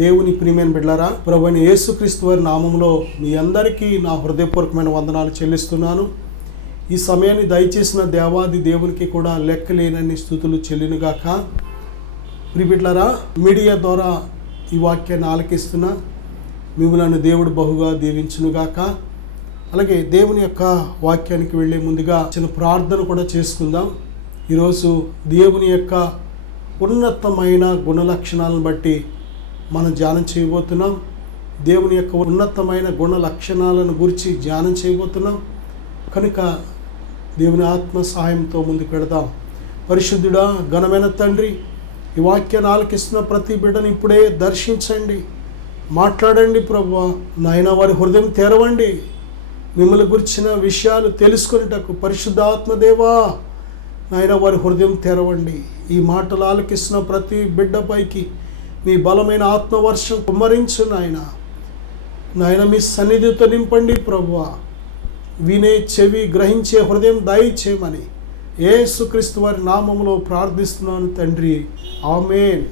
దేవుని ప్రియమైన బిడ్డలారా, ప్రభువైన యేసుక్రీస్తు వారి నామములో మీ అందరికీ నా హృదయపూర్వకమైన వందనాలు చెల్లిస్తున్నాను. ఈ సమయాన్ని దయచేసిన దేవాది దేవునికి కూడా లెక్కలేనన్ని స్తుతులు చెల్లినగాక. ప్రియ బిడ్డలారా, మీడియా ద్వారా ఈ వాక్యాన్ని ఆలకిస్తున్న మిమ్మల్ని దేవుడు బహుగా దీవించునుగాక. అలాగే దేవుని యొక్క వాక్యానికి వెళ్ళే ముందుగా చిన్న ప్రార్థన కూడా చేసుకుందాం. ఈరోజు దేవుని యొక్క ఉన్నతమైన గుణలక్షణాలను బట్టి మనం ధ్యానం చేయబోతున్నాం. దేవుని యొక్క ఉన్నతమైన గుణ లక్షణాలను గురించి ధ్యానం చేయబోతున్నాం కనుక దేవుని ఆత్మ సహాయంతో ముందుకు వెళదాం. పరిశుద్ధుడా, ఘనమైన తండ్రి, ఈ వాక్యాన్ని ఆలకిస్తున్న ప్రతి బిడ్డను ఇప్పుడే దర్శించండి, మాట్లాడండి ప్రభువా. నాయన వారి హృదయం తెరవండి, మిమ్మల్ని గురించిన విషయాలు తెలుసుకునేటకు పరిశుద్ధాత్మదేవా నాయన వారి హృదయం తెరవండి. ఈ మాటలు ఆలకిస్తున్న ప్రతి బిడ్డపైకి మీ బలమైన ఆత్మవర్షం కుమ్మరించు నాయన మీ సన్నిధితో నింపండి ప్రభువా. వినే చెవి, గ్రహించే హృదయం దయచేయమని యేసుక్రీస్తు వారి నామములో ప్రార్థిస్తున్నాను తండ్రి, ఆమేన్.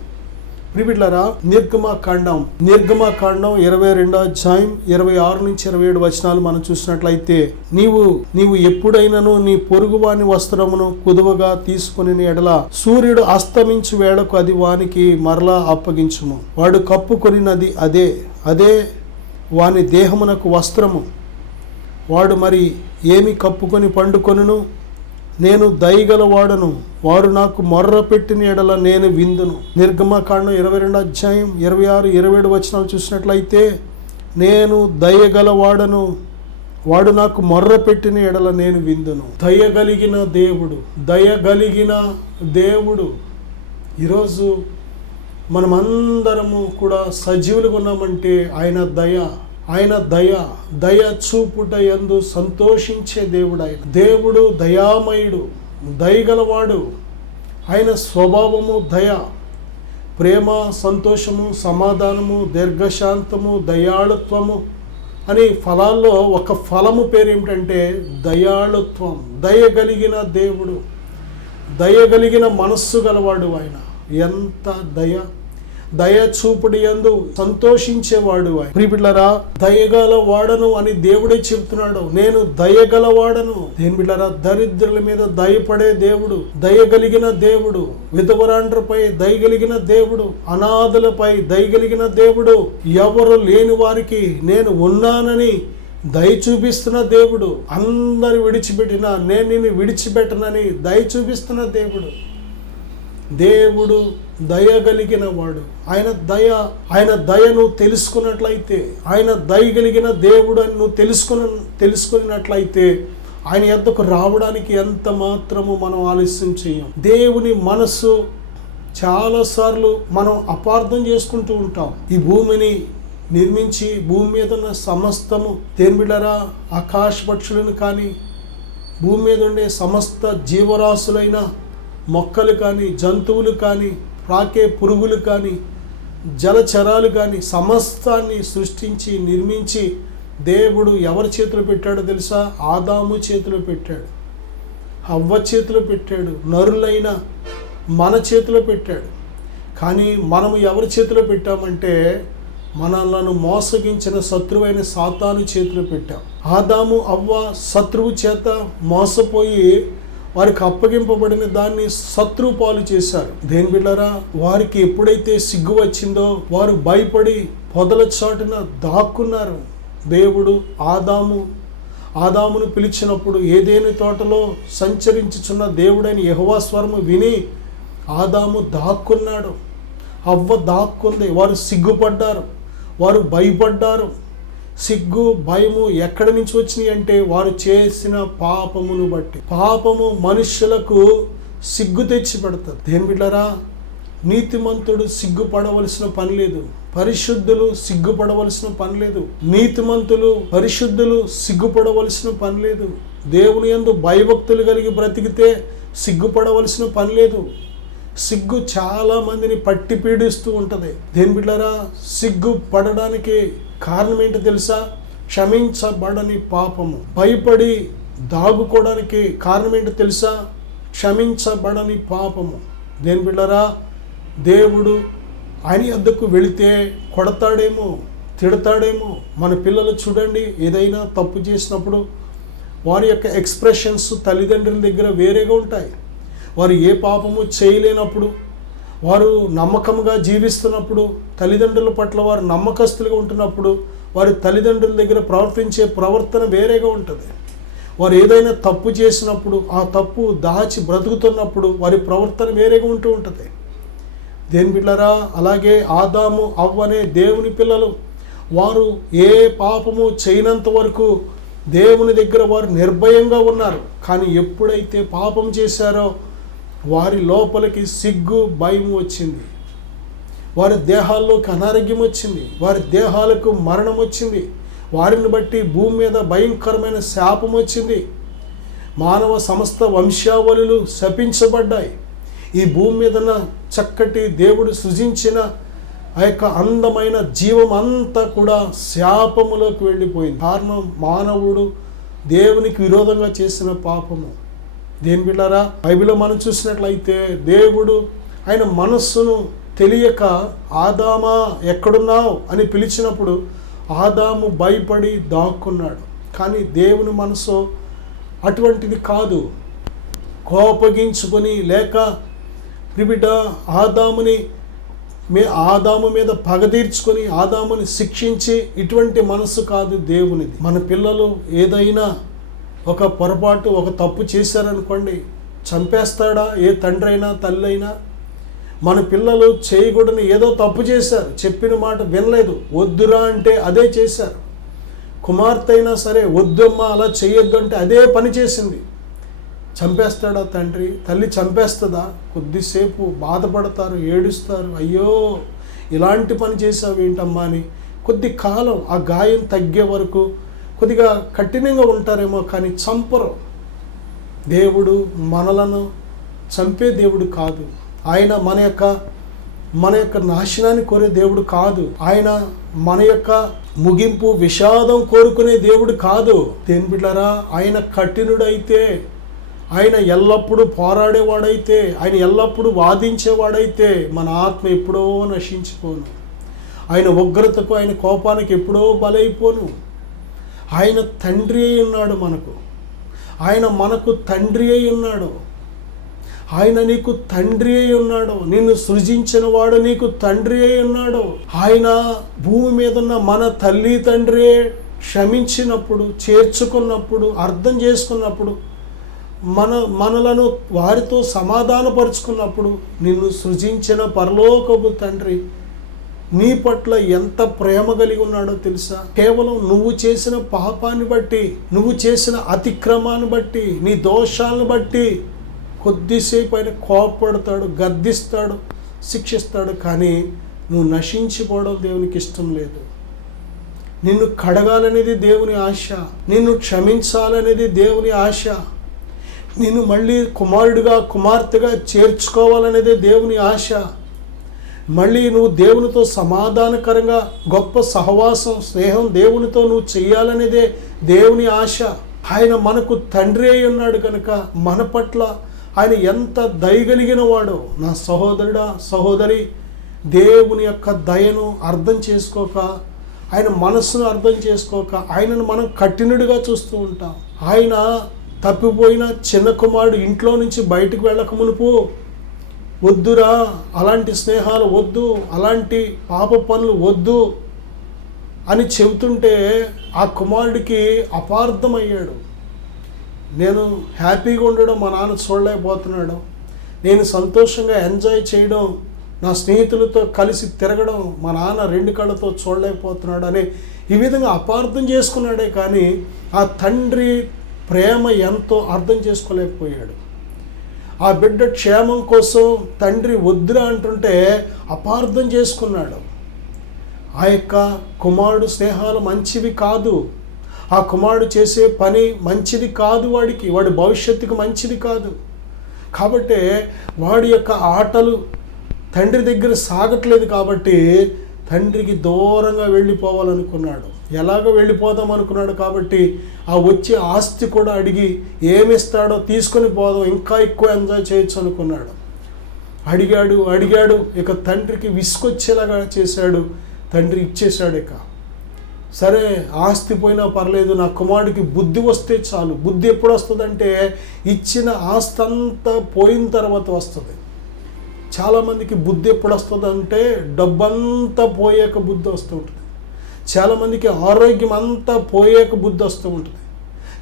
ప్రియబిడ్డలారా, నిర్గమకాండం 22వ అధ్యాయం 26 నుంచి 27 వచనాలు మనం చూసినట్లయితే, నీవు ఎప్పుడైనాను నీ పొరుగువాని వస్త్రమును కుదువగా తీసుకుని ఎడల సూర్యుడు అస్తమించు వేళకు అది వానికి మరలా అప్పగించుము. వాడు కప్పుకొనినది అదే వాని దేహమునకు వస్త్రము. వాడు మరి ఏమి కప్పుకొని పండుకొనును? నేను దయగలవాడను, వారు నాకు మొర్ర పెట్టిన ఎడల నేను విందును. నిర్గమకాండం 22వ అధ్యాయం 26, 27 వచనాలు చూసినట్లయితే, నేను దయగలవాడను, వాడు నాకు మొర్ర పెట్టిన ఎడల నేను విందును. దయగలిగిన దేవుడు. ఈరోజు మనమందరము కూడా సజీవులుగా ఉన్నామంటే ఆయన దయ చూపుట యందు సంతోషించే దేవుడు. దేవుడు దయామయుడు, దయగలవాడు. ఆయన స్వభావము దయ, ప్రేమ, సంతోషము, సమాధానము, దీర్ఘశాంతము, దయాళుత్వము అని ఫలాల్లో ఒక ఫలము పేరు ఏమిటంటే దయాళుత్వం. దయగలిగిన దేవుడు, దయగలిగిన మనస్సు గలవాడు. ఆయన ఎంత దయ చూపుడి యందు సంతోషించేవాడు. ప్రియబిడ్డలారా, దయగలవాడను అని దేవుడే చెప్తున్నాడు. నేను దయగలవాడను. దేని బిడ్డలారా, దరిద్రుల మీద దయపడే దేవుడు, దయగలిగిన దేవుడు, విధవరాండ్రపై దయగలిగిన దేవుడు, అనాథులపై దయగలిగిన దేవుడు, ఎవరు లేని వారికి నేను ఉన్నానని దయ చూపిస్తున్న దేవుడు, అందరు విడిచిపెట్టినా నేను నిన్ను విడిచిపెట్టనని దయ చూపిస్తున్న దేవుడు దయగలిగిన వాడు. ఆయన దయను తెలుసుకున్నట్లయితే, ఆయన దయగలిగిన దేవుడు అని నువ్వు తెలుసుకున్నట్లయితే ఆయన యొద్దకు రావడానికి ఎంత మాత్రము మనం ఆలస్యం చేయం. దేవుని మనస్సు చాలాసార్లు మనం అపార్థం చేసుకుంటూ ఉంటాం. ఈ భూమిని నిర్మించి భూమి మీద ఉన్న సమస్తము, దేనిబిడ్డలారా, ఆకాశ పక్షులను కానీ, భూమి మీద ఉండే సమస్త జీవరాశులైన మొక్కలు కానీ, జంతువులు కానీ, ప్రాకే పురుగులు కానీ, జలచరాలు కానీ, సమస్తాన్ని సృష్టించి నిర్మించి దేవుడు ఎవరి చేతిలో పెట్టాడో తెలుసా? ఆదాము చేతిలో పెట్టాడు, హవ్వ చేతిలో పెట్టాడు, నరులైన మన చేతిలో పెట్టాడు. కానీ మనము ఎవరి చేతిలో పెట్టామంటే మనలను మోసగించిన శత్రువైన సాతాను చేతిలో పెట్టాం. ఆదాము అవ్వ శత్రువు చేత మోసపోయి వారికి అప్పగింపబడిన దాన్ని శత్రువు పాలు చేశారు. దేని బిడ్డలారా, వారికి ఎప్పుడైతే సిగ్గు వచ్చిందో వారు భయపడి పొదల చాటున దాక్కున్నారు. దేవుడు ఆదామును పిలిచినప్పుడు ఏదేని తోటలో సంచరించుచున్న దేవుడైన యెహోవా స్వరము విని ఆదాము దాక్కున్నాడు, హవ్వ దాక్కుంది. వారు సిగ్గుపడ్డారు, వారు భయపడ్డారు. సిగ్గు, భయము ఎక్కడి నుంచి వచ్చినాయి అంటే వారు చేసిన పాపమును బట్టి. పాపము మనుష్యులకు సిగ్గు తెచ్చి పెడతారు. దేని బిడ్డలారా, నీతిమంతుడు సిగ్గుపడవలసిన పని లేదు, పరిశుద్ధులు సిగ్గుపడవలసిన పని లేదు. నీతిమంతులు, పరిశుద్ధులు సిగ్గుపడవలసిన పని లేదు. దేవుని యందు భయభక్తులు కలిగి బ్రతికితే సిగ్గుపడవలసిన పని లేదు. సిగ్గు చాలా మందిని పట్టి పీడిస్తూ ఉంటుంది. దేని బిడ్డలారా, సిగ్గు పడడానికి కారణం ఏంటో తెలుసా? క్షమించబడని పాపము. భయపడి దాగుకోవడానికి కారణం ఏంటో తెలుసా? క్షమించబడని పాపము. దేని బిడ్డలారా, దేవుడు ఆయన వద్దకు వెళితే కొడతాడేమో, తిడతాడేమో. మన పిల్లలు చూడండి, ఏదైనా తప్పు చేసినప్పుడు వారి యొక్క ఎక్స్ప్రెషన్స్ తల్లిదండ్రుల దగ్గర వేరేగా ఉంటాయి. వారు ఏ పాపము చేయలేనప్పుడు, వారు నమ్మకంగా జీవిస్తున్నప్పుడు, తల్లిదండ్రుల పట్ల వారు నమ్మకస్తులుగా ఉంటున్నప్పుడు వారి తల్లిదండ్రుల దగ్గర ప్రవర్తించే ప్రవర్తన వేరేగా ఉంటుంది. వారు ఏదైనా తప్పు చేసినప్పుడు, ఆ తప్పు దాచి బ్రతుకుతున్నప్పుడు వారి ప్రవర్తన వేరేగా ఉంటూ ఉంటుంది. దేని బిడ్డలారా, అలాగే ఆదాము అవ్వ అనే దేవుని పిల్లలు వారు ఏ పాపము చేయనంత వరకు దేవుని దగ్గర వారు నిర్భయంగా ఉన్నారు. కానీ ఎప్పుడైతే పాపం చేశారో వారి లోపలికి సిగ్గు, భయం వచ్చింది. వారి దేహాల్లోకి అనారోగ్యం వచ్చింది, వారి దేహాలకు మరణం వచ్చింది. వారిని బట్టి భూమి మీద భయంకరమైన శాపం వచ్చింది. మానవ సమస్త వంశావళులు శపించబడ్డాయి. ఈ భూమి మీద చక్కటి దేవుడు సృజించిన ఆ యొక్క అందమైన జీవం అంతా కూడా శాపములోకి వెళ్ళిపోయింది. కారణం మానవుడు దేవునికి విరోధంగా చేసిన పాపము. దేని బిడ్డారా, బైబిల్లో మనం చూసినట్లయితే దేవుడు ఆయన మనస్సును తెలియక ఆదామా ఎక్కడున్నావు అని పిలిచినప్పుడు ఆదాము భయపడి దాక్కున్నాడు. కానీ దేవుని మనసు అటువంటిది కాదు. కోపగించుకొని లేక బిడ్డ ఆదాము మీద పగ తీర్చుకొని ఆదాముని శిక్షించి ఇటువంటి మనసు కాదు దేవునిది. మన పిల్లలు ఏదైనా ఒక పొరపాటు, ఒక తప్పు చేశారనుకోండి, చంపేస్తాడా ఏ తండ్రి అయినా తల్లి అయినా? మన పిల్లలు చేయకూడని ఏదో తప్పు చేశారు, చెప్పిన మాట వినలేదు, వద్దురా అంటే అదే చేశారు. కుమార్తె అయినా సరే, వద్దమ్మా అలా చేయొద్దు అంటే అదే పని చేసింది. చంపేస్తాడా తండ్రి? తల్లి చంపేస్తుందా? కొద్దిసేపు బాధపడతారు, ఏడుస్తారు, అయ్యో ఇలాంటి పని చేసావు ఏంటమ్మా అని. కొద్ది కాలం ఆ గాయం తగ్గే వరకు కొద్దిగా కఠినంగా ఉంటారేమో, కానీ చంపరు. దేవుడు మనలను చంపే దేవుడు కాదు. ఆయన మన యొక్క నాశనాన్ని కోరే దేవుడు కాదు. ఆయన మన యొక్క ముగింపు, విషాదం కోరుకునే దేవుడు కాదు. దేని బిడ్డలారా, ఆయన కఠినుడైతే, ఆయన ఎల్లప్పుడూ పోరాడేవాడైతే, ఆయన ఎల్లప్పుడూ వాదించేవాడైతే మన ఆత్మ ఎప్పుడో నశించిపోను. ఆయన ఉగ్రతకు, ఆయన కోపానికి ఎప్పుడో బలైపోను. ఆయన తండ్రి అయి ఉన్నాడు మనకు. ఆయన మనకు తండ్రి అయి ఉన్నాడు. ఆయన నీకు తండ్రి అయి ఉన్నాడు. నిన్ను సృజించిన వాడు నీకు తండ్రి అయి ఉన్నాడు. ఆయన భూమి మీద ఉన్న మన తల్లి తండ్రి క్షమించినప్పుడు, చేర్చుకున్నప్పుడు, అర్థం చేసుకున్నప్పుడు, మనలను వారితో సమాధానపరుచుకున్నప్పుడు నిన్ను సృజించిన పరలోకపు తండ్రి నీ పట్ల ఎంత ప్రేమ కలిగి ఉన్నాడో తెలుసా? కేవలం నువ్వు చేసిన పాపాన్ని బట్టి, నువ్వు చేసిన అతిక్రమాన్ని బట్టి, నీ దోషాలను బట్టి కొద్దిసేపు ఆయన కోపపడతాడు, గద్దిస్తాడు, శిక్షిస్తాడు. కానీ నువ్వు నశించిపోవడం దేవునికి ఇష్టం లేదు. నిన్ను కడగాలనేది దేవుని ఆశ, నిన్ను క్షమించాలనేది దేవుని ఆశ, నిన్ను మళ్ళీ కుమారుడిగా, కుమార్తెగా చేర్చుకోవాలనేదే దేవుని ఆశ. మళ్ళీ నువ్వు దేవునితో సమాధానకరంగా గొప్ప సహవాసం, స్నేహం దేవునితో నువ్వు చేయాలనేదే దేవుని ఆశ. ఆయన మనకు తండ్రి అయి ఉన్నాడు కనుక మన పట్ల ఆయన ఎంత దయగలిగిన వాడో. నా సహోదరుడా, సహోదరి, దేవుని యొక్క దయను అర్థం చేసుకోక, ఆయన మనస్సును అర్థం చేసుకోక ఆయనను మనం కఠినుడిగా చూస్తూ ఉంటాం. ఆయన తప్పిపోయిన చిన్న కుమారుడు ఇంట్లో నుంచి బయటకు వెళ్ళక మునుపు, వద్దురా అలాంటి స్నేహాలు వద్దు, అలాంటి పాప పనులు వద్దు అని చెబుతుంటే ఆ కుమారుడికి అపార్థమయ్యాడు. నేను హ్యాపీగా ఉండడం మా నాన్న చూడలేకపోతున్నాడు, నేను సంతోషంగా ఎంజాయ్ చేయడం, నా స్నేహితులతో కలిసి తిరగడం మా నాన్న రెండు కళ్ళతో చూడలేకపోతున్నాడు అని ఈ విధంగా అపార్థం చేసుకున్నాడే. కానీ ఆ తండ్రి ప్రేమ ఎంతో అర్థం చేసుకోలేకపోయాడు. ఆ బిడ్డ క్షేమం కోసం తండ్రి వద్దురా అంటుంటే అపార్థం చేసుకున్నాడు. ఆ యొక్క కుమారుడు స్నేహాలు మంచివి కాదు, ఆ కుమారుడు చేసే పని మంచిది కాదు, వాడి భవిష్యత్తుకు మంచిది కాదు. కాబట్టి వాడి యొక్క ఆటలు తండ్రి దగ్గర సాగట్లేదు. కాబట్టి తండ్రికి దూరంగా వెళ్ళిపోవాలనుకున్నాడు. ఎలాగో వెళ్ళిపోదాం అనుకున్నాడు. కాబట్టి ఆ వచ్చే ఆస్తి కూడా అడిగి ఏమిస్తాడో తీసుకొని పోదాం, ఇంకా ఎక్కువ ఎంజాయ్ చేయొచ్చు అనుకున్నాడు. అడిగాడు ఇక తండ్రికి విసుకొచ్చేలాగా చేశాడు. తండ్రి ఇచ్చేశాడు. ఇక సరే, ఆస్తి పోయినా పర్లేదు, నా కుమారుడికి బుద్ధి వస్తే చాలు. బుద్ధి ఎప్పుడు వస్తుందంటే ఇచ్చిన ఆస్తి అంతా పోయిన తర్వాత వస్తుంది. చాలామందికి బుద్ధి ఎప్పుడు వస్తుందంటే డబ్బంతా పోయాక బుద్ధి వస్తూ ఉంటుంది. చాలామందికి ఆరోగ్యం అంతా పోయాక బుద్ధి వస్తూ ఉంటుంది.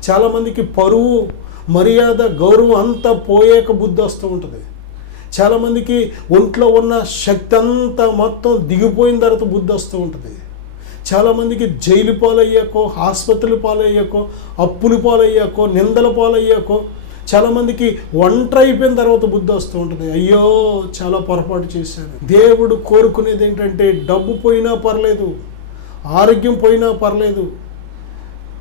చాలామందికి పరువు, మర్యాద, గౌరవం అంతా పోయాక బుద్ధి వస్తూ ఉంటుంది. చాలామందికి ఒంట్లో ఉన్న శక్తి అంతా మొత్తం దిగిపోయిన తర్వాత బుద్ధి వస్తూ ఉంటుంది. చాలామందికి జైలు పాలయ్యాకో, ఆసుపత్రుల పాలయ్యాకో, అప్పులు పాలయ్యాకో, నిందల పాలయ్యాకో, చాలామందికి ఒంటరి అయిపోయిన తర్వాత బుద్ధి వస్తూ ఉంటుంది. అయ్యో, చాలా పొరపాటు చేశాను. దేవుడు కోరుకునేది ఏంటంటే డబ్బు పోయినా పర్లేదు, ఆరోగ్యం పోయినా పర్లేదు,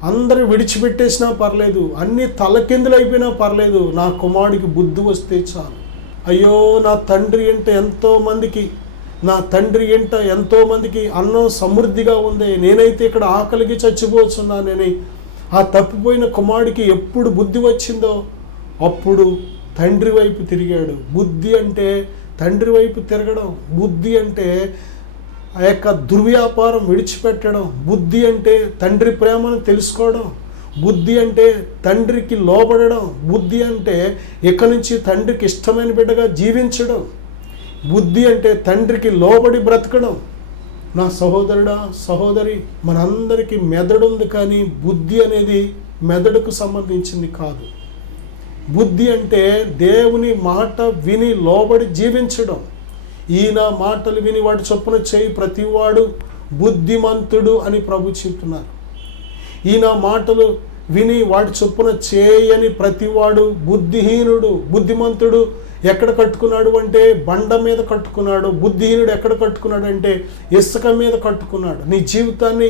అందరూ విడిచిపెట్టేసినా పర్లేదు, అన్నీ తలకిందులు అయిపోయినా పర్లేదు, నా కుమారుడికి బుద్ధి వస్తే చాలు. అయ్యో, నా తండ్రి ఎంతోమందికి అన్నం సమృద్ధిగా ఉంది, నేనైతే ఇక్కడ ఆకలికి చచ్చిపోతున్నానని ఆ తప్పిపోయిన కుమారుడికి ఎప్పుడు బుద్ధి వచ్చిందో అప్పుడు తండ్రి వైపు తిరిగాడు. బుద్ధి అంటే తండ్రి వైపు తిరగడం, బుద్ధి అంటే ఆ యొక్క దుర్వ్యాపారం విడిచిపెట్టడం, బుద్ధి అంటే తండ్రి ప్రేమను తెలుసుకోవడం, బుద్ధి అంటే తండ్రికి లోబడడం, బుద్ధి అంటే ఇక్కడి నుంచి తండ్రికి ఇష్టమైన బిడ్డగా జీవించడం, బుద్ధి అంటే తండ్రికి లోబడి బ్రతకడం. నా సహోదరుడా, సహోదరి, మనందరికీ మెదడు ఉంది, కానీ బుద్ధి అనేది మెదడుకు సంబంధించింది కాదు. బుద్ధి అంటే దేవుని మాట విని లోబడి జీవించడం. ఈయన మాటలు విని వాడి చొప్పున చేయి ప్రతివాడు బుద్ధిమంతుడు అని ప్రభు చెప్తున్నారు. ఈయన మాటలు విని వాడి చొప్పున చేయని ప్రతివాడు బుద్ధిహీనుడు. బుద్ధిమంతుడు ఎక్కడ కట్టుకున్నాడు అంటే బండ మీద కట్టుకున్నాడు. బుద్ధిహీనుడు ఎక్కడ కట్టుకున్నాడు అంటే ఇసుక మీద కట్టుకున్నాడు. నీ జీవితాన్ని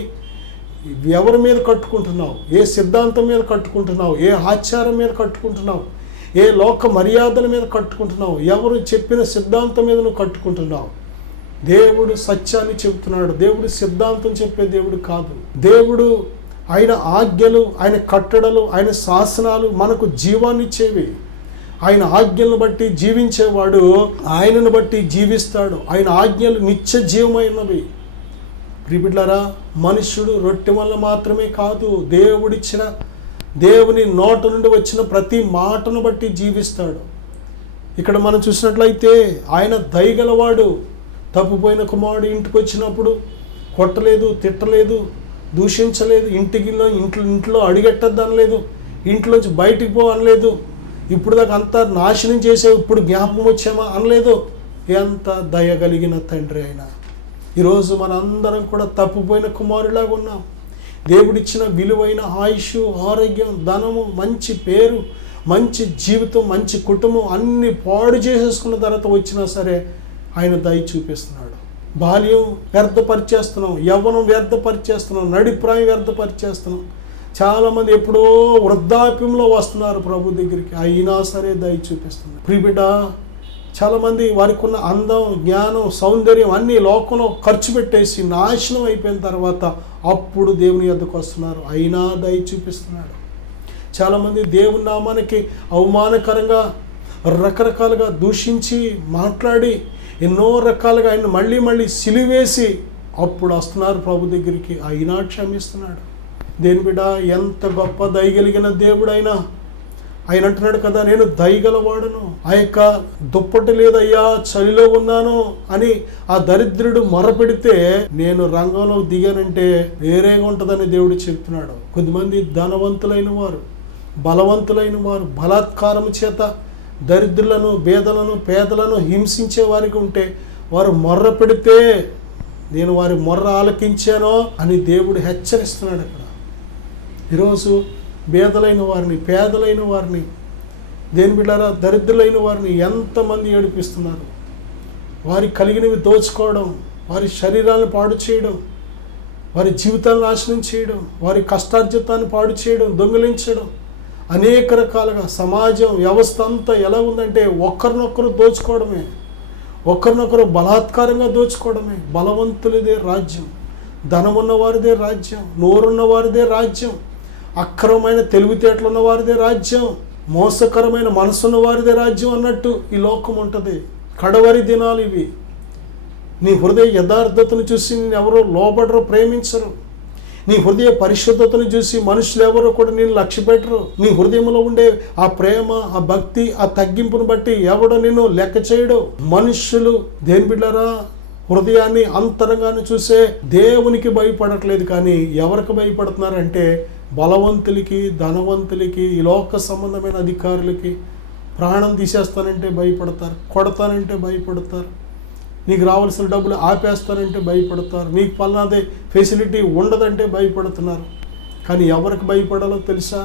ఎవరి మీద కట్టుకుంటున్నావు? ఏ సిద్ధాంతం మీద కట్టుకుంటున్నావు? ఏ ఆచారం మీద కట్టుకుంటున్నావు? ఏ లోక మర్యాదల మీద కట్టుకుంటున్నావు? ఎవరు చెప్పిన సిద్ధాంతం మీద నువ్వు కట్టుకుంటున్నావు? దేవుడు సత్యాన్ని చెబుతున్నాడు. దేవుడు సిద్ధాంతం చెప్పే దేవుడు కాదు. దేవుడు ఆయన ఆజ్ఞలు, ఆయన కట్టడలు, ఆయన శాసనాలు మనకు జీవాన్ని ఇచ్చేవి. ఆయన ఆజ్ఞలను బట్టి జీవించేవాడు ఆయనను బట్టి జీవిస్తాడు. ఆయన ఆజ్ఞలు నిత్య జీవమైనవి. ప్రియబిడ్డలారా, మనుష్యుడు రొట్టె వల్ల మాత్రమే కాదు, దేవుని నోట నుండి వచ్చిన ప్రతి మాటను బట్టి జీవిస్తాడు. ఇక్కడ మనం చూసినట్లయితే ఆయన దయగలవాడు. తప్పిపోయిన కుమారుడు ఇంటికి వచ్చినప్పుడు కొట్టలేదు, తిట్టలేదు, దూషించలేదు, ఇంట్లో అడిగెట్టద్దు అనలేదు, ఇంట్లోంచి బయటికి పో అనలేదు, ఇప్పుడు దాకా అంతా నాశనం చేసావు, ఇప్పుడు జ్ఞాపకం వచ్చామా అనలేదు. ఎంత దయగలిగిన తండ్రి ఆయన. ఈరోజు మనందరం కూడా తప్పిపోయిన కుమారులాగా ఉన్నాం. దేవుడిచ్చిన విలువైన ఆయుష్, ఆరోగ్యం, ధనము, మంచి పేరు, మంచి జీవితం, మంచి కుటుంబం అన్నీ పాడు చేసేసుకున్న తర్వాత వచ్చినా సరే ఆయన దయ చూపిస్తున్నాడు. బాల్యం వ్యర్థపరిచేస్తున్నాం, యవ్వనం వ్యర్థపరిచేస్తున్నాం, నడిప్రాయం వ్యర్థపరిచేస్తున్నాం. చాలామంది ఎప్పుడో వృద్ధాప్యంలో వస్తున్నారు ప్రభు దగ్గరికి, అయినా సరే దయ చూపిస్తున్నారు. ప్రియబిడ్డ, చాలామంది వారికి ఉన్న అందం, జ్ఞానం, సౌందర్యం అన్నీ లోకంలో ఖర్చు పెట్టేసి నాశనం అయిపోయిన తర్వాత అప్పుడు దేవుని యొద్దకు వస్తున్నారు, అయినా దయ చూపిస్తున్నాడు. చాలామంది దేవుని నామానికి అవమానకరంగా రకరకాలుగా దూషించి మాట్లాడి ఎన్నో రకాలుగా ఆయన మళ్ళీ సిలివేసి అప్పుడు వస్తున్నారు ప్రభు దగ్గరికి, అయినా క్షమిస్తున్నాడు. దేని బిడ్డ, ఎంత గొప్ప దయగలిగిన దేవుడైనా ఆయన అంటున్నాడు కదా, నేను దయగలవాడను. ఆ యొక్క దుప్పటి లేదయ్యా, చలిలో ఉన్నాను అని ఆ దరిద్రుడు మొరపెడితే నేను రంగంలో దిగానంటే వేరేగా ఉంటుందని దేవుడు చెప్తున్నాడు. కొద్దిమంది ధనవంతులైన వారు, బలవంతులైన వారు బలాత్కారం చేత దరిద్రులను, బేదలను, పేదలను హింసించే వారికి ఉంటే వారు మొర్ర పెడితే నేను వారి మొర్ర ఆలకించానో అని దేవుడు హెచ్చరిస్తున్నాడు. అక్కడ ఈరోజు బేదలైన వారిని, పేదలైన వారిని, దేని బిడ్డారా, దరిద్రులైన వారిని ఎంతమంది ఏడిపిస్తున్నారు. వారికి కలిగినవి దోచుకోవడం, వారి శరీరాలను పాడు చేయడం, వారి జీవితాలను నాశనం చేయడం, వారి కష్టార్జితాన్ని పాడు చేయడం, దొంగిలించడం, అనేక రకాలుగా సమాజం వ్యవస్థ అంతా ఎలా ఉందంటే ఒకరినొకరు దోచుకోవడమే, ఒకరినొకరు బలాత్కారంగా దోచుకోవడమే. బలవంతులదే రాజ్యం, ధనమున్న వారిదే రాజ్యం, నోరున్న వారిదే రాజ్యం, అక్రమమైన తెలివితేటలు ఉన్న వారిదే రాజ్యం, మోసకరమైన మనసున్న వారిదే రాజ్యం అన్నట్టు ఈ లోకం ఉంటుంది. కడవరి దినాలు ఇవి. నీ హృదయ యథార్థతను చూసి నేను ఎవరో లోబడరు, ప్రేమించరు. నీ హృదయ పరిశుద్ధతను చూసి మనుషులు ఎవరో కూడా నేను లక్ష్య పెట్టరు. నీ హృదయంలో ఉండే ఆ ప్రేమ, ఆ భక్తి, ఆ తగ్గింపును బట్టి ఎవడో నిన్ను లెక్క చేయడు. మనుషులు దేని బిడ్డరా హృదయాన్ని అంతరంగాన్ని చూసే దేవునికి భయపడట్లేదు. కానీ ఎవరికి భయపడుతున్నారంటే బలవంతులకి, ధనవంతులకి, ఈ లోక సంబంధమైన అధికారులకి. ప్రాణం తీసేస్తానంటే భయపడతారు, కొడతానంటే భయపడతారు, నీకు రావాల్సిన డబ్బులు ఆపేస్తానంటే భయపడతారు, నీకు పలానాదే ఫెసిలిటీ ఉండదంటే భయపడుతున్నారు. కానీ ఎవరికి భయపడాలో తెలుసా?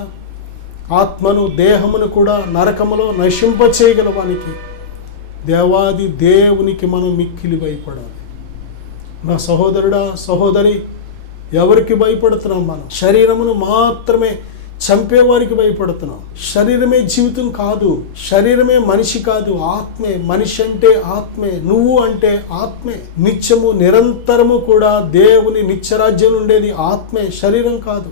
ఆత్మను, దేహమును కూడా నరకములో నశింపచేయగల వానికి, దేవాది దేవునికి మనం మిక్కిలి భయపడాలి. నా సహోదరుడా, సహోదరి, ఎవరికి భయపడుతున్నాం? మనం శరీరమును మాత్రమే చంపేవారికి భయపడుతున్నాం. శరీరమే జీవితం కాదు, శరీరమే మనిషి కాదు, ఆత్మే. మనిషి అంటే ఆత్మే, నువ్వు అంటే ఆత్మే. నిత్యము నిరంతరము కూడా దేవుని నిత్యరాజ్యం ఉండేది ఆత్మే, శరీరం కాదు.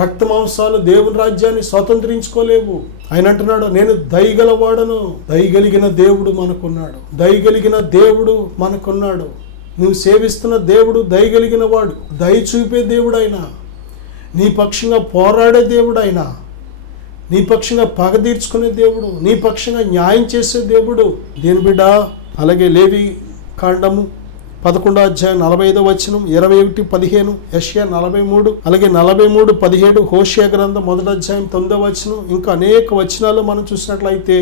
రక్త మాంసాలు దేవుని రాజ్యాన్ని స్వతంత్రించుకోలేవు. ఆయన అంటున్నాడు, నేను దయగలవాడను. దయగలిగిన దేవుడు మనకున్నాడు, దయగలిగిన దేవుడు మనకున్నాడు. నువ్వు సేవిస్తున్న దేవుడు దయగలిగిన వాడు, దయ చూపే దేవుడు. ఆయన నీ పక్షంగా పోరాడే దేవుడు, ఆయన నీ పక్షంగా పగ తీర్చుకునే దేవుడు, నీ పక్షంగా న్యాయం చేసే దేవుడు. దేని బిడ్డ? అలాగే లేవి కాండము 11వ అధ్యాయం 45వ వచనం, 21:15, యెషయా 43, అలాగే 43:17, హోషేయ గ్రంథం 1వ అధ్యాయం 9వ వచనం, ఇంకా అనేక వచనాలు మనం చూసినట్లయితే,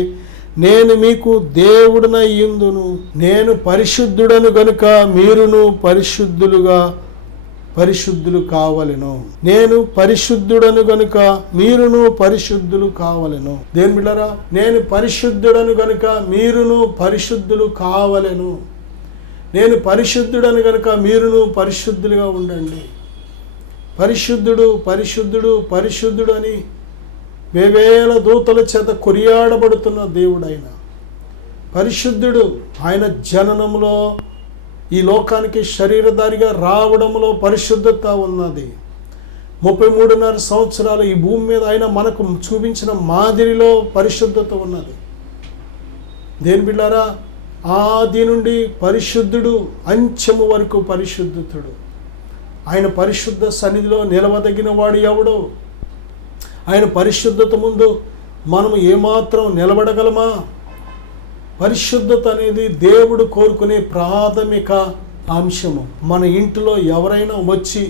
నేను మీకు దేవుడినై యుందును, నేను పరిశుద్ధుడను గనుక మీరును పరిశుద్ధులు కావలెను. నేను పరిశుద్ధుడను గనుక మీరును పరిశుద్ధులు కావలెను. దేని బిడ్డరా? నేను పరిశుద్ధుడను గనుక మీరును పరిశుద్ధులు కావలెను. నేను పరిశుద్ధుడను గనుక మీరును పరిశుద్ధులుగా ఉండండి. పరిశుద్ధుడు, పరిశుద్ధుడు, పరిశుద్ధుడు అని వేవేల దూతల చేత కొనియాడబడుతున్న దేవుడు ఆయన. పరిశుద్ధుడు. ఆయన జననంలో, ఈ లోకానికి శరీరధారిగా రావడంలో పరిశుద్ధత ఉన్నది. 33.5 సంవత్సరాలు ఈ భూమి మీద ఆయన మనకు చూపించిన మాదిరిలో పరిశుద్ధత ఉన్నది. దేని బిడ్డారా? ఆది నుండి పరిశుద్ధుడు, అంచెము వరకు పరిశుద్ధుడు. ఆయన పరిశుద్ధ సన్నిధిలో నిలవదగిన వాడు ఎవడు? ఆయన పరిశుద్ధత ముందు మనం ఏమాత్రం నిలబడగలమా? పరిశుద్ధత అనేది దేవుడు కోరుకునే ప్రాథమిక అంశము. మన ఇంటిలో ఎవరైనా వచ్చి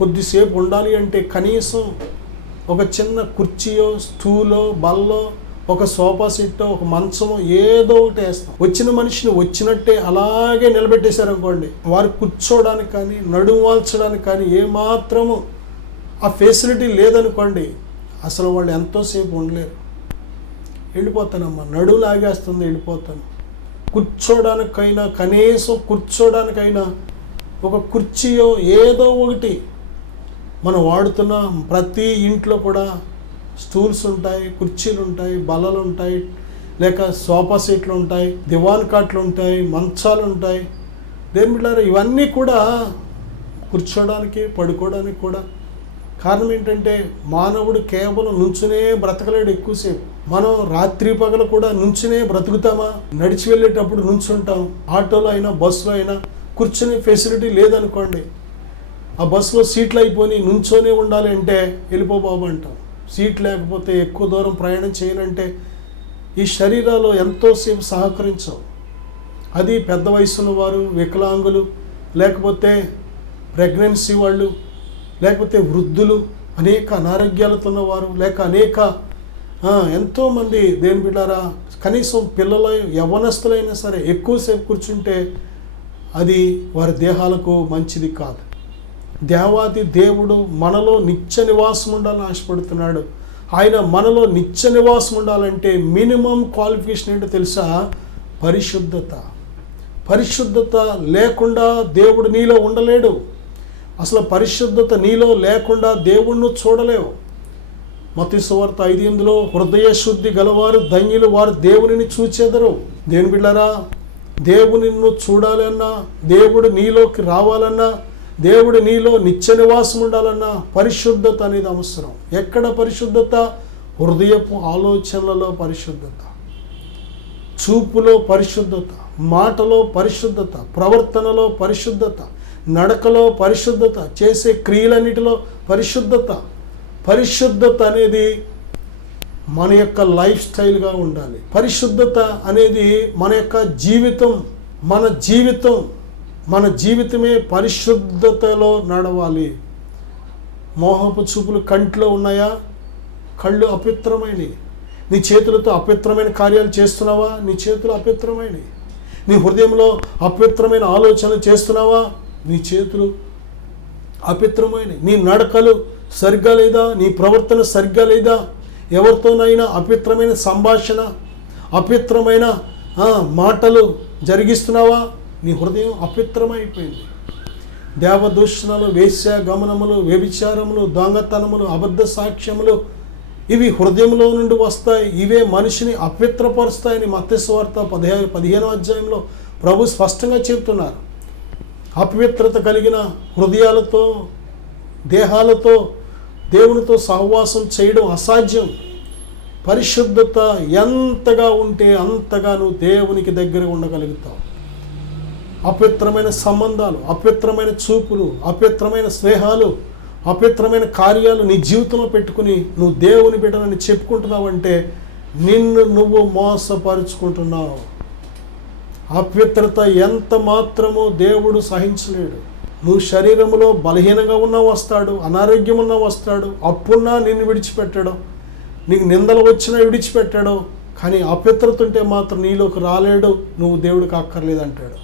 కొద్దిసేపు ఉండాలి అంటే కనీసం ఒక చిన్న కుర్చీయో, స్టూలో, బల్లో, ఒక సోఫా సెట్టో, ఒక మంచమో ఏదో ఒకటి వేస్తాం. వచ్చిన మనిషిని వచ్చినట్టే అలాగే నిలబెట్టేశారనుకోండి, వారు కూర్చోవడానికి కానీ నడుము వాల్చడానికి కానీ ఏమాత్రము ఆ ఫెసిలిటీ లేదనుకోండి, అసలు వాళ్ళు ఎంతోసేపు ఉండలేరు. వెళ్ళిపోతానమ్మా, నడువు లాగేస్తుంది, వెళ్ళిపోతాను. కూర్చోడానికైనా, కనీసం కూర్చోడానికైనా ఒక కుర్చీయో ఏదో ఒకటి మనం వాడుతున్న ప్రతి ఇంట్లో కూడా స్టూల్స్ ఉంటాయి, కుర్చీలు ఉంటాయి, బల్లలు ఉంటాయి, లేక సోఫా సెట్లు ఉంటాయి, దివాన్ కాట్లు ఉంటాయి, మంచాలు ఉంటాయి. దేని బిడ్డారా? ఇవన్నీ కూడా కూర్చోడానికి, పడుకోవడానికి కూడా. కారణం ఏంటంటే మానవుడు కేవలం నుంచునే బ్రతకలేడు ఎక్కువసేపు. మనం రాత్రి పగలు కూడా నుంచునే బ్రతుకుతామా? నడిచి వెళ్ళేటప్పుడు నుంచుంటాం. ఆటోలో అయినా, బస్సులో అయినా కూర్చునే ఫెసిలిటీ లేదనుకోండి, ఆ బస్సులో సీట్లు అయిపోయి నుంచోనే ఉండాలి అంటే వెళ్ళిపో బాబు అంటాం. సీట్ లేకపోతే ఎక్కువ దూరం ప్రయాణం చేయాలంటే ఈ శరీరాలు ఎంతోసేపు సహకరించవు. అది పెద్ద వయసున్న వారు, వికలాంగులు, లేకపోతే ప్రెగ్నెన్సీ వాళ్ళు, లేకపోతే వృద్ధులు, అనేక అనారోగ్యాలతో ఉన్నవారు, లేక అనేక ఎంతోమంది. దేని బిడ్డారా? కనీసం పిల్లల, యవ్వనస్తులైనా సరే ఎక్కువసేపు కూర్చుంటే అది వారి దేహాలకు మంచిది కాదు. దేవాది దేవుడు మనలో నిత్య నివాసం ఉండాలని ఆశపడుతున్నాడు. ఆయన మనలో నిత్య నివాసం ఉండాలంటే మినిమం క్వాలిఫికేషన్ ఏంటో తెలుసా? పరిశుద్ధత. పరిశుద్ధత లేకుండా దేవుడు నీలో ఉండలేడు. అసలు పరిశుద్ధత నీలో లేకుండా దేవుణ్ణి చూడలేవు. మత్తయి సువార్త 5:8 హృదయ శుద్ధి గలవారు ధన్యులు, వారు దేవునిని చూచెదరు. దేని బిడ్డలారా? దేవుని చూడాలన్నా, దేవుడు నీలోకి రావాలన్నా, దేవుడు నీలో నిత్య నివాసం ఉండాలన్నా పరిశుద్ధత అనేది అవసరం. ఎక్కడ పరిశుద్ధత? హృదయపు ఆలోచనలలో పరిశుద్ధత. చూపులో పరిశుద్ధత, మాటలో పరిశుద్ధత, ప్రవర్తనలో పరిశుద్ధత, నడకలో పరిశుద్ధత, చేసే క్రియలన్నిటిలో పరిశుద్ధత. పరిశుద్ధత అనేది మన యొక్క లైఫ్ స్టైల్గా ఉండాలి. పరిశుద్ధత అనేది మన యొక్క జీవితం. మన జీవితమే పరిశుద్ధతలో నడవాలి. మోహపు చూపులు కంటిలో ఉన్నాయా? కళ్ళు అపవిత్రమైనవి. నీ చేతులతో అపవిత్రమైన కార్యాలు చేస్తున్నావా? నీ చేతులు అపవిత్రమైనవి. నీ హృదయంలో అపవిత్రమైన ఆలోచనలు చేస్తున్నావా? నీ చేతులు అపవిత్రమైనవి. నీ నడకలు సరిగ్గా లేదా? నీ ప్రవర్తన సరిగ్గా లేదా? ఎవరితోనైనా అపవిత్రమైన సంభాషణ, అపవిత్రమైన మాటలు జరిగిస్తున్నావా? నీ హృదయం అపవిత్రమైపోయింది. దేవదూషణలు, వేశ్య గమనములు, వ్యభిచారములు, దొంగతనములు, అబద్ధ సాక్ష్యములు ఇవి హృదయంలో నుండి వస్తాయి. ఇవే మనిషిని అపవిత్రపరుస్తాయని మత్తయి సువార్త 15వ అధ్యాయంలో ప్రభు స్పష్టంగా చెబుతున్నారు. అపవిత్రత కలిగిన హృదయాలతో, దేహాలతో దేవునితో సహవాసం చేయడం అసాధ్యం. పరిశుద్ధత ఎంతగా ఉంటే అంతగా నువ్వు దేవునికి దగ్గర ఉండగలుగుతావు. అపవిత్రమైన సంబంధాలు, అపవిత్రమైన చూపులు, అపవిత్రమైన స్నేహాలు, అపవిత్రమైన కార్యాలు నీ జీవితంలో పెట్టుకుని నువ్వు దేవుని బిడ్డనని చెప్పుకుంటున్నావు అంటే నిన్ను నువ్వు మోసపరుచుకుంటున్నావు. అపవిత్రత ఎంత మాత్రమో దేవుడు సహించలేడు. నువ్వు శరీరంలో బలహీనంగా ఉన్నా వస్తాడు, అనారోగ్యం ఉన్నా వస్తాడు, అప్పున్నా నిన్ను విడిచిపెట్టాడు, నీకు నిందలు వచ్చినా విడిచిపెట్టాడు. కానీ అపవిత్రత ఉంటే మాత్రం నీలోకి రాలేడు, నువ్వు దేవుడికి అక్కర్లేదంటాడు.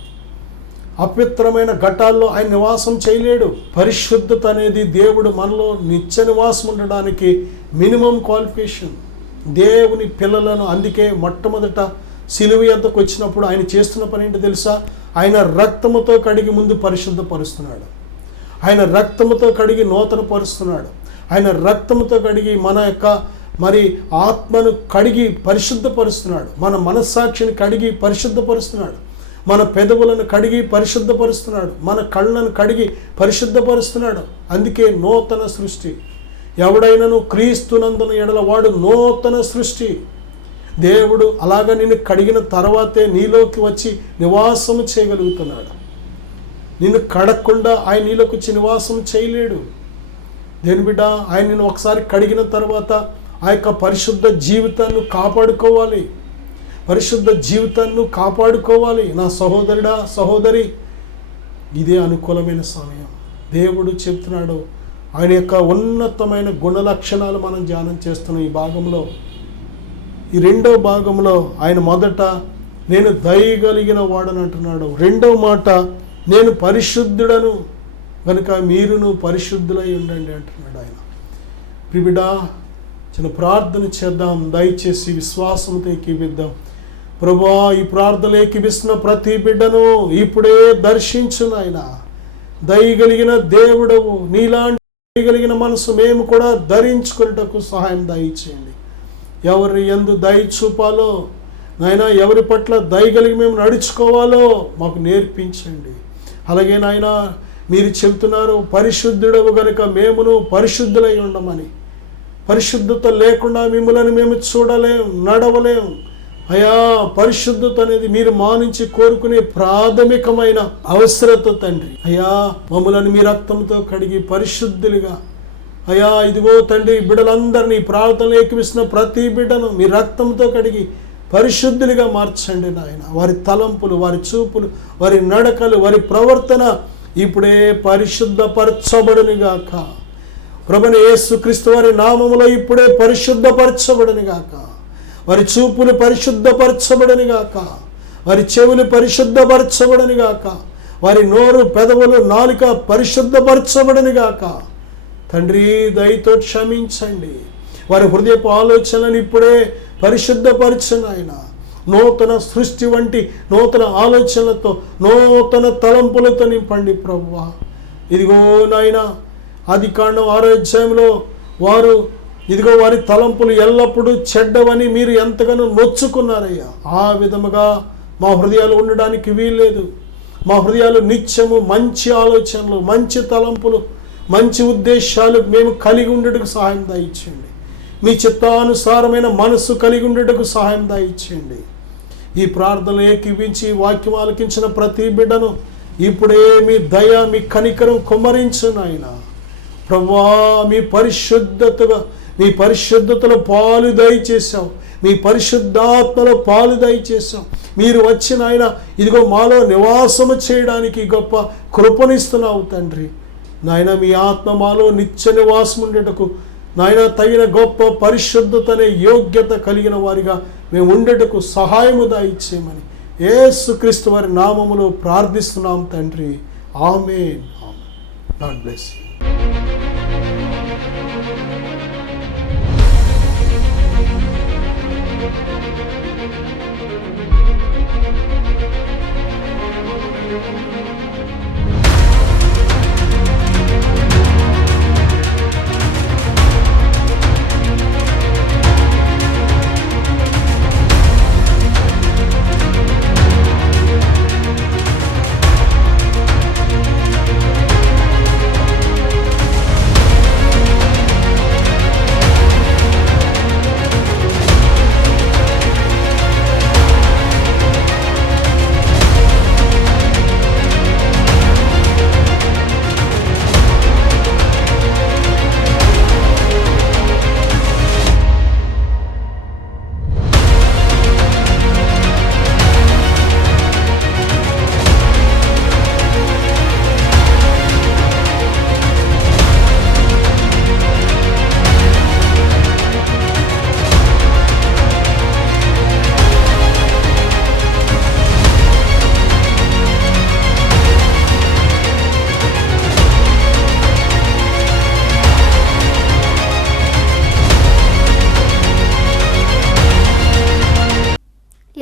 అపవిత్రమైన ఘటాల్లో ఆయన నివాసం చేయలేడు. పరిశుద్ధత అనేది దేవుడు మనలో నిత్య నివాసం ఉండడానికి మినిమం క్వాలిఫికేషన్. దేవుని పిల్లలను అందుకే మొట్టమొదట సిలువ యొద్దకు వచ్చినప్పుడు ఆయన చేస్తున్న పని ఏంటో తెలుసా? ఆయన రక్తముతో కడిగి ముందు పరిశుద్ధపరుస్తున్నాడు. ఆయన రక్తముతో కడిగి నూతన పరుస్తున్నాడు. ఆయన రక్తముతో కడిగి మన యొక్క ఆత్మను కడిగి పరిశుద్ధపరుస్తున్నాడు. మన మనస్సాక్షిని కడిగి పరిశుద్ధపరుస్తున్నాడు. మన పెదవులను కడిగి పరిశుద్ధపరుస్తున్నాడు. మన కళ్ళను కడిగి పరిశుద్ధపరుస్తున్నాడు. అందుకే నూతన సృష్టి. ఎవడైనను క్రీస్తునందున ఎడల వాడు నూతన సృష్టి. దేవుడు అలాగ నిన్ను కడిగిన తర్వాతే నీలోకి వచ్చి నివాసము చేయగలుగుతున్నాడు. నిన్ను కడగకుండా ఆయన నీలోకి వచ్చి నివాసం చేయలేడు. దేని బిడ్డ, ఆయన నిన్ను ఒకసారి కడిగిన తర్వాత ఆ యొక్క పరిశుద్ధ జీవితాన్ని కాపాడుకోవాలి. పరిశుద్ధ జీవితాన్ని కాపాడుకోవాలి. నా సహోదరుడా, సహోదరి, ఇదే అనుకూలమైన సమయం. దేవుడు చెప్తున్నాడు. ఆయన యొక్క ఉన్నతమైన గుణ లక్షణాలు మనం ధ్యానం చేస్తున్నాం ఈ భాగంలో. ఈ రెండవ భాగంలో ఆయన మొదట నేను దయగలిగిన వాడని అంటున్నాడు. రెండవ మాట నేను పరిశుద్ధుడను కనుక మీరును పరిశుద్ధులై ఉండండి అంటున్నాడు ఆయన. ప్రియుడా, చిన్న ప్రార్థన చేద్దాం. దయచేసి విశ్వాసంతో ఏకీవిద్దాం. ప్రభువా, ఈ ప్రార్థనలు ఏకీవిస్తున్న ప్రతి బిడ్డను ఇప్పుడే దర్శించు నాయన. దయగలిగిన దేవుడవు, నీలాంటి దయగలిగిన మనసు మేము కూడా ధరించుకున్నటకు సహాయం దయచేయండి. ఎవరి యందు దయ చూపాలో నాయన, ఎవరి పట్ల దయగలిగి మేము నడుచుకోవాలో మాకు నేర్పించండి. అలాగే నాయన, మీరు చెబుతున్నారు పరిశుద్ధుడవు గనుక మేమును పరిశుద్ధులై ఉండమని. పరిశుద్ధత లేకుండా మిమ్మల్ని మేము చూడలేం, నడవలేం. అయా, పరిశుద్ధత అనేది మీరు మా నుంచి కోరుకునే ప్రాథమికమైన అవసరత తండ్రి. అయా, మమ్మల్ని మీ రక్తంతో కడిగి పరిశుద్ధులుగా, అయా ఇదిగో తండ్రి, బిడ్డలందరినీ ప్రార్థనలు ఏకీవిస్తున్న ప్రతి బిడ్డను మీ రక్తంతో కడిగి పరిశుద్ధులుగా మార్చండి నాయన. వారి తలంపులు, వారి చూపులు, వారి నడకలు, వారి ప్రవర్తన ఇప్పుడే పరిశుద్ధపరచబడునుగాక. ప్రభువైన యేసుక్రీస్తు వారి నామములో ఇప్పుడే పరిశుద్ధపరచబడునుగాక. వారి చూపులు పరిశుద్ధపరచబడునుగాక. వారి చెవులు పరిశుద్ధపరచబడునుగాక. వారి నోరు, పెదవులు, నాలుక పరిశుద్ధపరచబడునుగాక. తండ్రి, దయతో క్షమించండి. వారి హృదయపు ఆలోచనలను ఇప్పుడే పరిశుద్ధపరచండి ఆయన. నూతన సృష్టి వంటి నూతన ఆలోచనలతో, నూతన తలంపులతో నింపండి ప్రభువా. ఇదిగో నాయన, ఆదికాండం 6వ అధ్యాయంలో వారు ఇదిగో వారి తలంపులు ఎల్లప్పుడూ చెడ్డవని మీరు ఎంతగానో నొచ్చుకున్నారయ్యా. ఆ విధముగా మా హృదయాలు ఉండడానికి వీల్లేదు. మా హృదయాలు నిత్యము మంచి ఆలోచనలు, మంచి తలంపులు, మంచి ఉద్దేశాలు మేము కలిగి ఉండేటకు సహాయం దయచేయండి. మీ చిత్తానుసారమైన మనసు కలిగి ఉండేటకు సహాయం దయచేయండి. ఈ ప్రార్థనలు ఏకీవించి వాక్యం ఆలకించిన ప్రతి బిడ్డను ఇప్పుడే మీ దయ మీ కనికరం కుమ్మరించు నాయన. ప్రభువా, మీ పరిశుద్ధతలో పాలు దయచేశావు, మీ పరిశుద్ధాత్మలో పాలు దయచేశావు. మీరు వచ్చిన ఆయన ఇదిగో మాలో నివాసము చేయడానికి గొప్ప కృపనిస్తున్నావు తండ్రి. నాయన, మీ ఆత్మ మాలో నిత్య నివాసం ఉండేటకు నాయన తగిన గొప్ప పరిశుద్ధతనే యోగ్యత కలిగిన వారిగా మేము ఉండేటకు సహాయము దయచేయమని యేసుక్రీస్తు వారి నామములో ప్రార్థిస్తున్నాం తండ్రి. ఆమేన్. God bless you.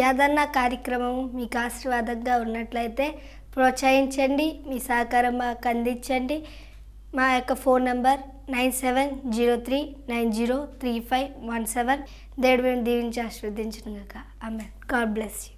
యాదన్న కార్యక్రమం మీకు ఆశీర్వాదంగా ఉన్నట్లయితే ప్రోత్సహించండి, మీ సహకారం మాకు అందించండి. మా యొక్క ఫోన్ నంబర్ 9703903517. దేవుడు మేము దీవించి ఆశీర్వదించును గాక. ఆమేన్. God bless you.